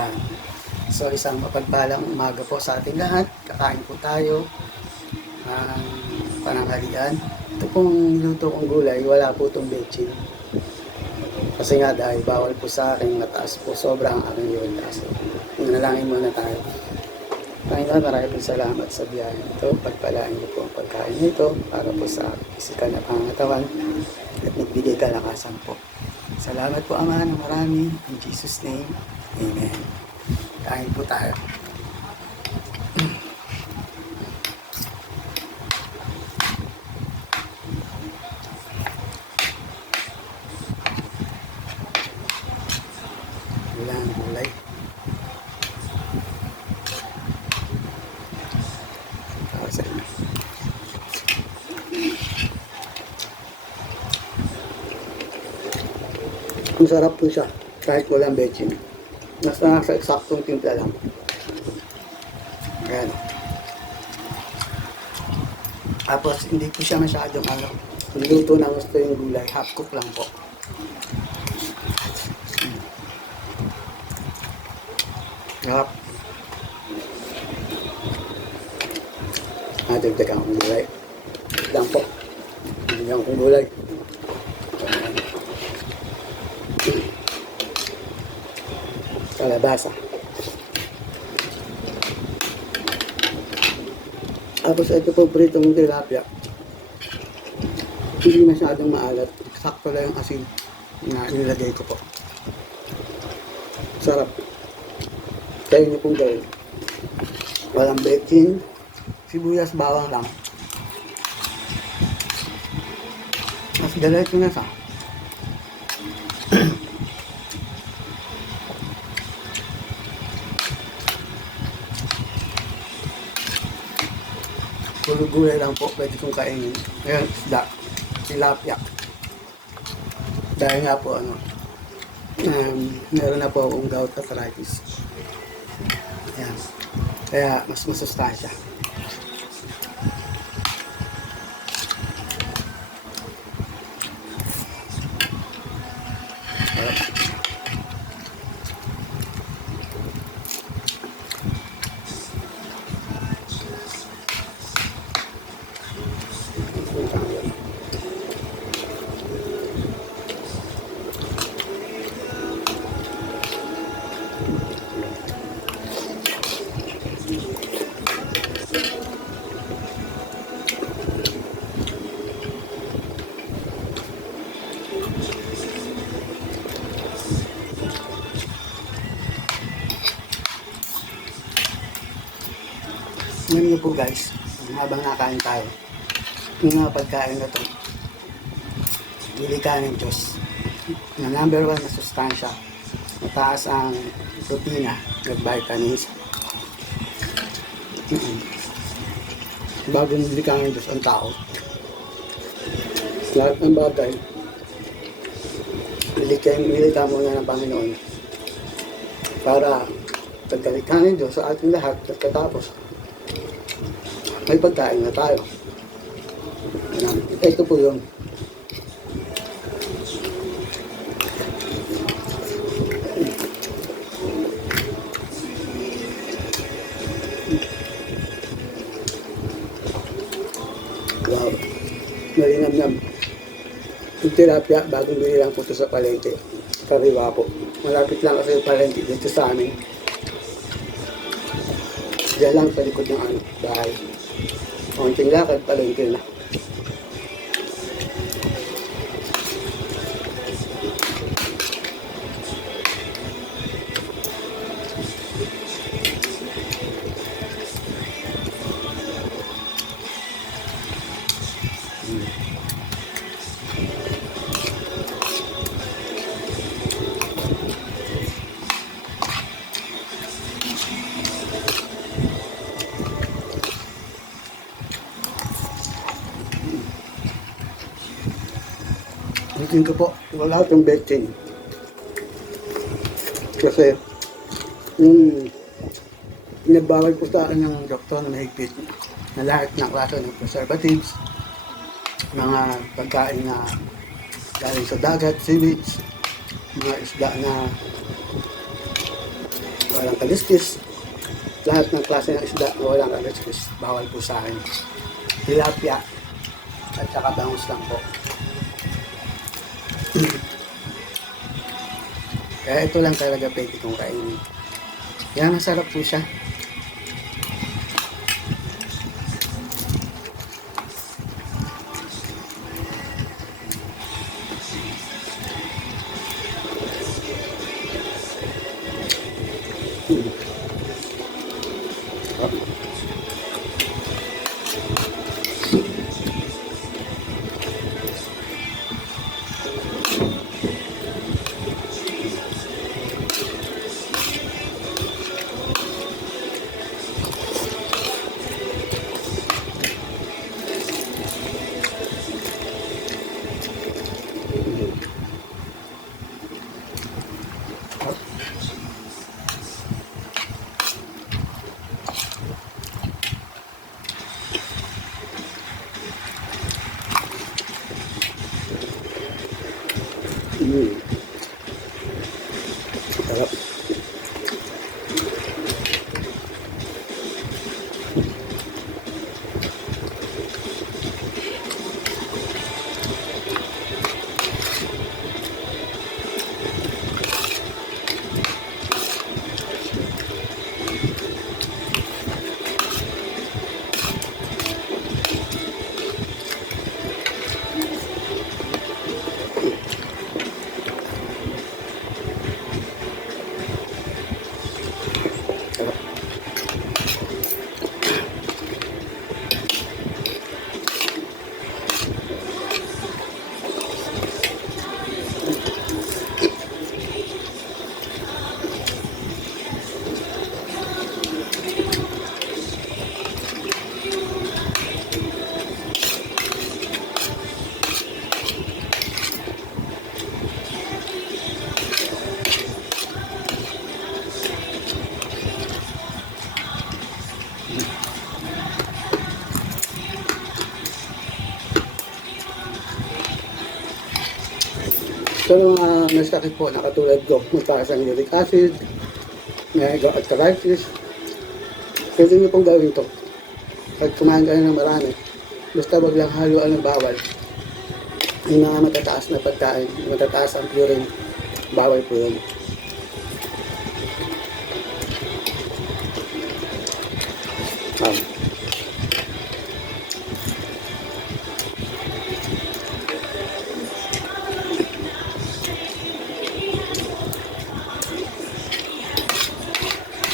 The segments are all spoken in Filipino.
Yan. So isang mapagpalang umaga po sa ating lahat. Kakain po tayo ang pananghalian. Ito pong niluto kong gulay, wala po itong bechin. Kasi nga dahil bawal po sa akin, mataas po sobrang aking uric acid. Nanalangin muna tayo. Panginoon, marami po salamat sa biyaya ito. Pagpalaan niyo po ang pagkain nito para po sa pisikal na pangatawan at nagbigay kalakasan po. Salamat po Ama ng marami. In Jesus' name, Amen. Kain po tayo. Wala ang gulay. Para sa inyo. Ang sarap po siya kahit walang bechin. Nasa eksaktong timpla lang. Ayan. Tapos hindi po siya masyadong niluto na gusto yung gulay. Half cook lang po. Sarap. Dagdagan akong gulay. Lang po. Dagdagan akong gulay. Kalabasa. Tapos ito po pritong tilapia. Hindi masyadong maalat. Sakto lang yung asin na inilagay ko po. Sarap. Kaya nyo pong gawin. Walang bechin. Sibuyas, bawang lang. Mas diretso na sa. Puro gulay lang po, pwede kong kainin. Ngayon, isda, tilapia. Dahil nga po, meron na po akong gout arthritis. Ayan. Kaya, mas masustansya. Ngayon nyo po guys, habang nakain tayo, yung mga pagkain na ito, bili ka ng Diyos. Na number 1 na sustansya, mataas ang protina at vitamins. Bago bili ka ng Diyos ang tao, lahat ng bagay, bili ka muna ng Panginoon para pagkalikha ng Diyos sa ating lahat at katapos may pagkain na tayo. Ito po yun. Wow. Malinamnam. Yung tilapia, bagong bili lang po ito sa palengke. Kariwa po. Malapit lang kasi yung palengke dito sa amin. Diyan lang sa likod ng bahay. Konting lakad, palengke na. Bitin ko po, wala itong bechin. Kasi, yung nagbawal po sa akin ng doktor na mahigpit na lahat ng klase ng preservatives, mga pagkain na galing sa dagat, seaweeds, mga isda na walang kaliskis. Lahat ng klase ng isda na walang kaliskis, bawal po sa akin. Tilapia at saka bangus lang po. Kaya ito lang talaga pwede kong kainin. Kaya masarap po siya. Sarap. Sa mga nasakit po na katulad ko, magpasa ng uric acid, may at arthritis, pwede nyo pong gawin ito. Pag kumain kayo ng marami, basta wag lang haluan ng bawal. Yung mga matataas na pagkain, matataas ang purine, bawal po yun.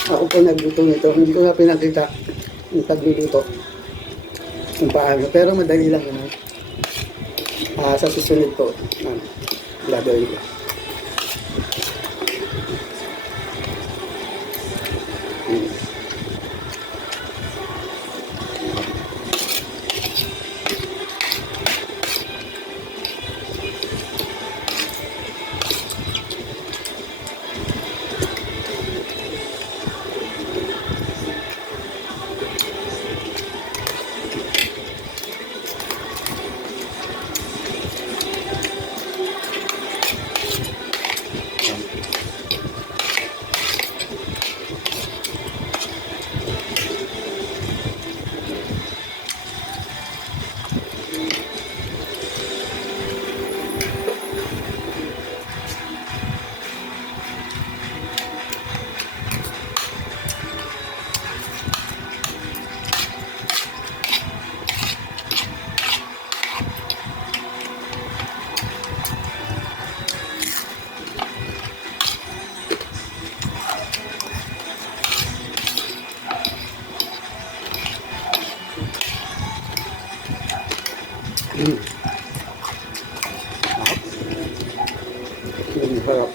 Ako po nagluto nito, hindi ko na pinakita yung pagluluto kung paano, pero madali lang naman. Sa susunod po, gagawin ko. Sarap.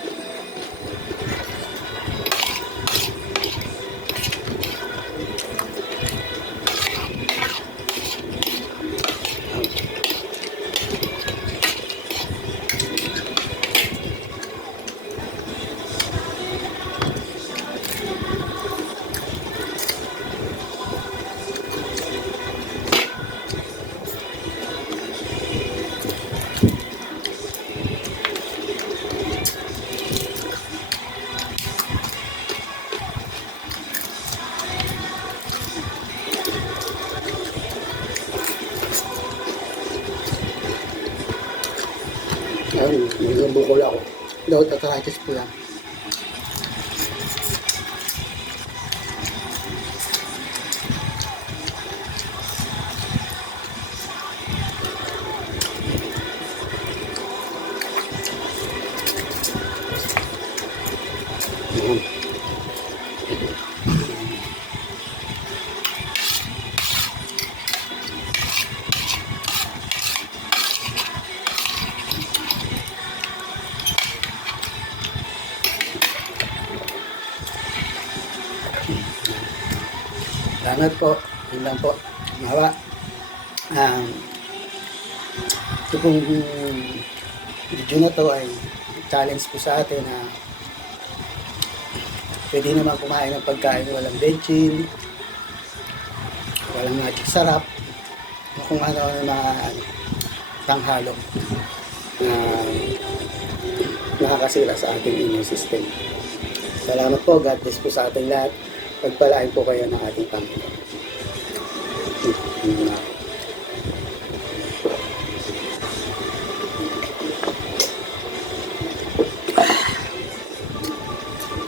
bukol ako. Gout arthritis po yan. Ayan. Salamat po. Yun lang po. Mawa. Ito pong video na to ay challenge po sa atin na pwede naman kumain ng pagkain walang bechin, walang magic sarap, o kung ano na tanghalo na nakakasira sa ating immune system. Salamat po. God bless po sa ating lahat. Pagpalain po kayo ng ating Panginoon.